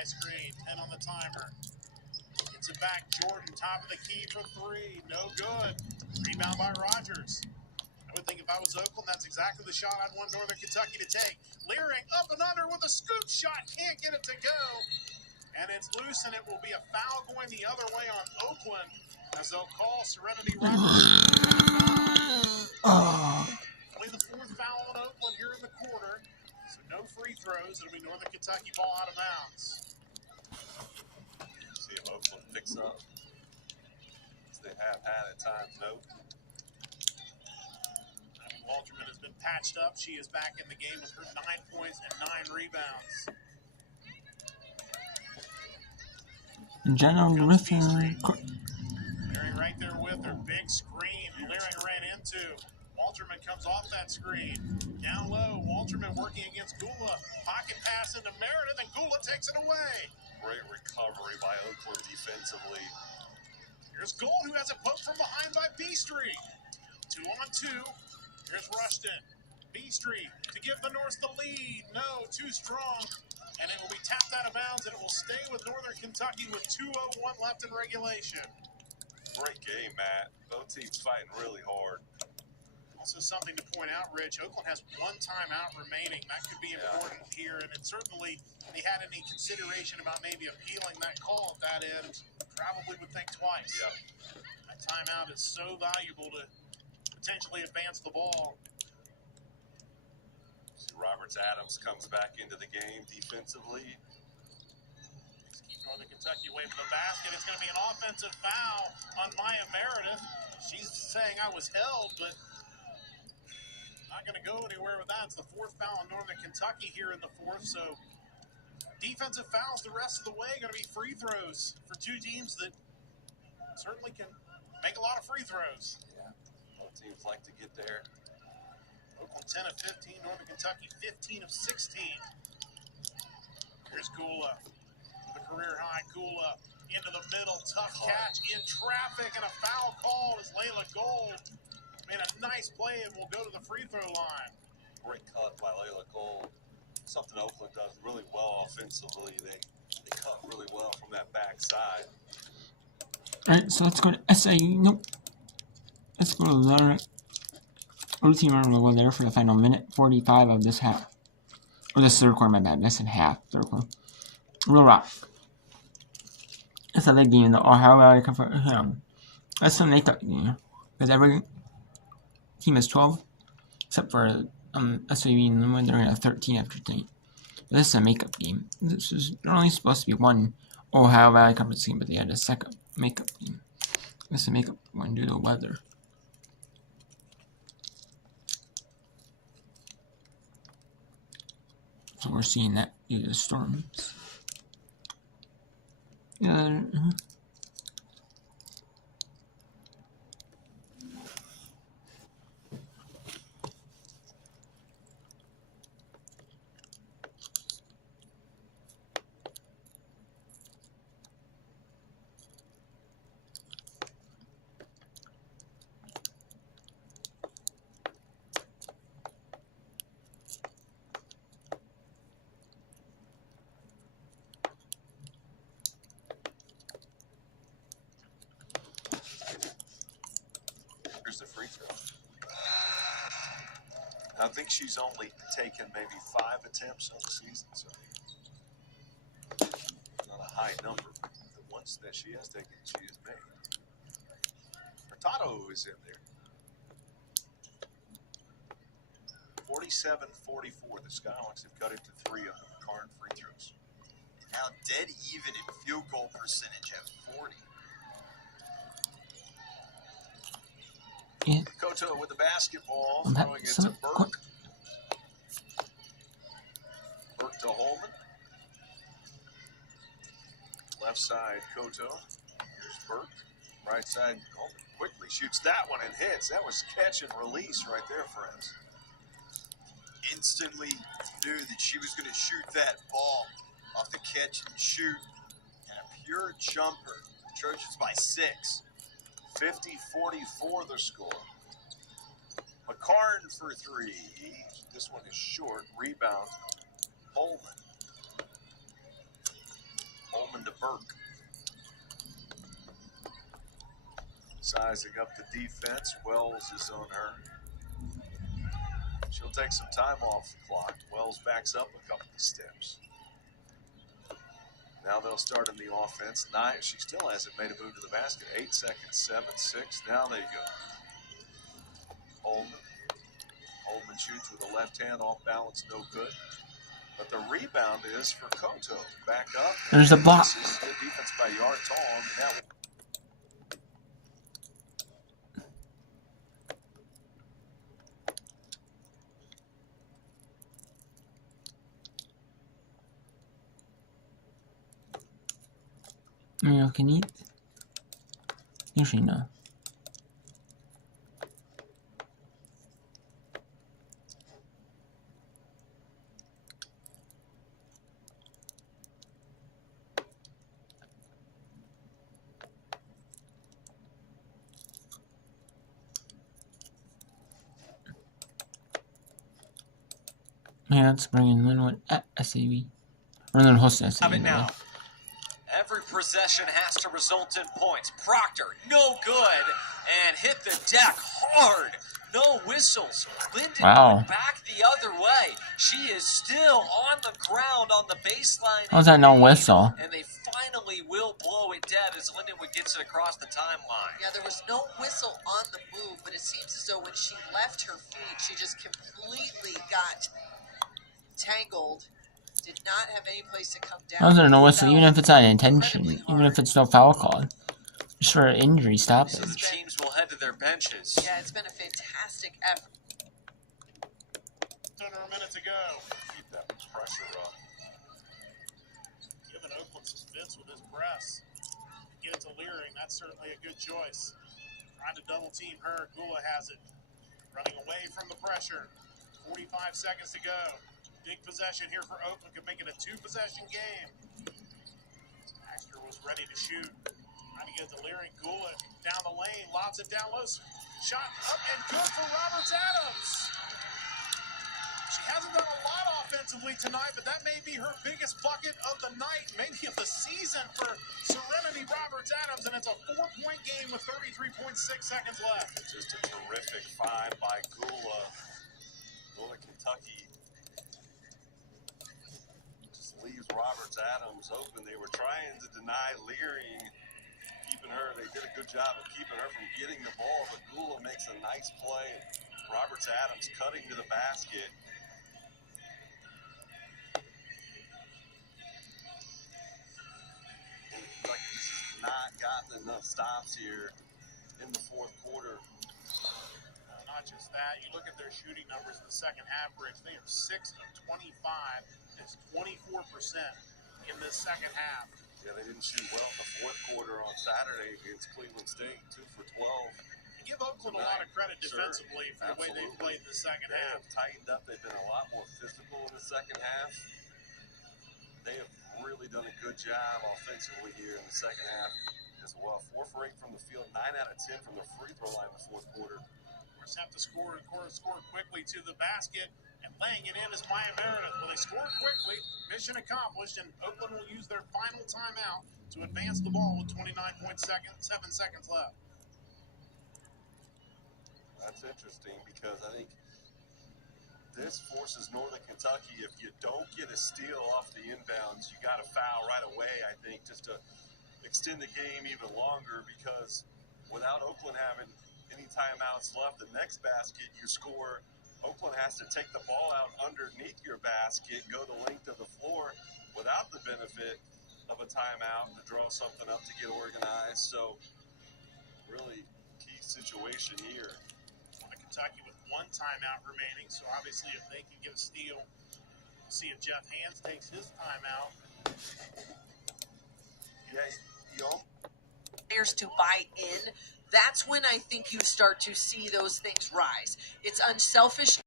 high screen. 10 on the timer. Gets it back. Jordan, top of the key for three. No good. Rebound by Rogers. I would think if I was Oakland, that's exactly the shot I'd want Northern Kentucky to take. Leering up and under with a scoop shot. Can't get it to go. And it's loose, and it will be a foul going the other way on Oakland as they'll call Serenity Roberts. Only the fourth foul on Oakland here in the quarter. So no free throws. It'll be Northern Kentucky ball out of bounds. See if Oakland picks up. As they have had at times, no. Walterman has been patched up. She is back in the game with her 9 points and 9 rebounds. Jenna Griffin. Leering right there with her. Big screen. Leering ran into. Walterman comes off that screen. Down low. Walterman working against Gula. Pocket pass into Meredith, and Gula takes it away. Great recovery by Oakland defensively. Here's Gold, who has it poked from behind by B Street. 2 on 2. Here's Rushton. B Street to give the North the lead. No, too strong. And it will be tapped out of bounds, and it will stay with Northern Kentucky with 2:01 left in regulation. Great game, Matt. Both teams fighting really hard. Also something to point out, Rich, Oakland has 1 timeout remaining. That could be important here, and it certainly, if they had any consideration about maybe appealing that call at that end, probably would think twice. Yeah. That timeout is so valuable to potentially advance the ball. See, Roberts Adams comes back into the game defensively. Let's keep Northern Kentucky away from the basket. It's going to be an offensive foul on Maya Meredith. She's saying I was held, but not going to go anywhere with that. It's the 4th foul on Northern Kentucky here in the 4th. So defensive fouls the rest of the way. Going to be free throws for 2 teams that certainly can make a lot of free throws. Teams like to get there. Oakland 10 of 15, Northern Kentucky 15 of 16. Here's Gula with a career high. Gula into the middle, tough catch in traffic, and a foul call as Layla Gold made a nice play and will go to the free throw line. Great cut by Layla Gold. Something Oakland does really well offensively. They cut really well from that backside. Alright, so let's go to SIU. Nope. Let's go to the other team will go there for the final minute 45 of this half. Or this third quarter, my bad. Less than half. Third quarter. Real Rock. That's a late game in the Ohio Valley Conference. That's a makeup game. Because every team is 12. Except for SIU and when they're in a 13 after 10. This is a makeup game. This is only supposed to be one Ohio Valley Conference game, but they had a second makeup game. This is a makeup one due to the weather. So we're seeing that due to the storms. Yeah. The free throw. I think she's only taken maybe 5 attempts on the season, so not a high number. The ones that she has taken, she has made. Hurtado is in there. 47-44. The Skyhawks have cut it to 3 on the Karn free throws. Now dead even in field goal percentage at 40. Yeah. Koto with the basketball, throwing it to Burke. Burke to Holman. Left side, Koto. Here's Burke. Right side, Holman quickly shoots that one and hits. That was catch and release right there, friends. Instantly knew that she was going to shoot that ball off the catch and shoot. And a pure jumper. Trojans by 6. 50-44 the score. McCarn for 3. This one is short. Rebound. Holman. Burke. Sizing up the defense. Wells is on her. She'll take some time off the clock. Wells backs up a couple of steps. Now they'll start in the offense. 9. She still hasn't made a move to the basket. 8 seconds. 7, 6. Now they go. Holman shoots with a left hand, off balance, no good. But the rebound is for Koto. Back up. There's a block. This is good defense by Yartong. You can eat. Usually no. Yeah, let's bring in Linwood at SAV. Or then host SAV. Have it now. Every possession has to result in points. Proctor, no good, and hit the deck hard. No whistles. Linden Wow. back the other way. She is still on the ground on the baseline. How's that no whistle? And they finally will blow it dead as Lindenwood gets it across the timeline. Yeah, there was no whistle on the move, but it seems as though when she left her feet, she just completely got tangled. Did not have any place to come down. How's there no whistle? Even if it's not intention, even if it's no foul call. Just for injury So the stoppage. teams will head to their benches. Yeah, it's been a fantastic effort. Under a minute to go. Keep that pressure up. Giving Oakland some fits with his press. Get it to Leering. That's certainly a good choice. Trying to double team her. Gula has it. Running away from the pressure. 45 seconds to go. Big possession here for Oakland. Could make it a 2-possession game. Baxter was ready to shoot. Trying to get it to Leering. Gula down the lane. Lobs it down low. Shot up and good for Roberts Adams. She hasn't done a lot offensively tonight, but that may be her biggest bucket of the night, maybe of the season for Serenity Roberts Adams, and it's a 4-point game with 33.6 seconds left. Just a terrific find by Gula. Kentucky just leaves Roberts Adams open. They were trying to deny Leering, keeping her. They did a good job of keeping her from getting the ball, but Gula makes a nice play. Roberts Adams cutting to the basket. Like this has not gotten enough stops here in the fourth quarter. Not just that, you look at their shooting numbers in the second half, Rich, they are 6 of 25. It's 24% in this second half. Yeah, they didn't shoot well in the fourth quarter on Saturday against Cleveland State, 2 for 12. You give Oakland a lot of credit defensively for the way they played the second They half. have tightened up. They've been a lot more physical in the second half. They have really done a good job offensively here in the second half as well. 4 for 8 from the field, 9 out of 10 from the free throw line in the fourth quarter. Have to score quickly to the basket, and laying it in is Maya Meredith. Well, they scored quickly, mission accomplished, and Oakland will use their final timeout to advance the ball with 29.7 seconds left. That's interesting because I think this forces Northern Kentucky, if you don't get a steal off the inbounds, you got to foul right away, I think, just to extend the game even longer, because without Oakland having any timeouts left, the next basket you score, Oakland has to take the ball out underneath your basket, go the length of the floor without the benefit of a timeout to draw something up to get organized. So really key situation here. Kentucky with 1 timeout remaining, so obviously if they can get a steal, we'll see if Jeff Hands takes his timeout. Yeah, Players to buy in. That's when I think you start to see those things rise. It's unselfish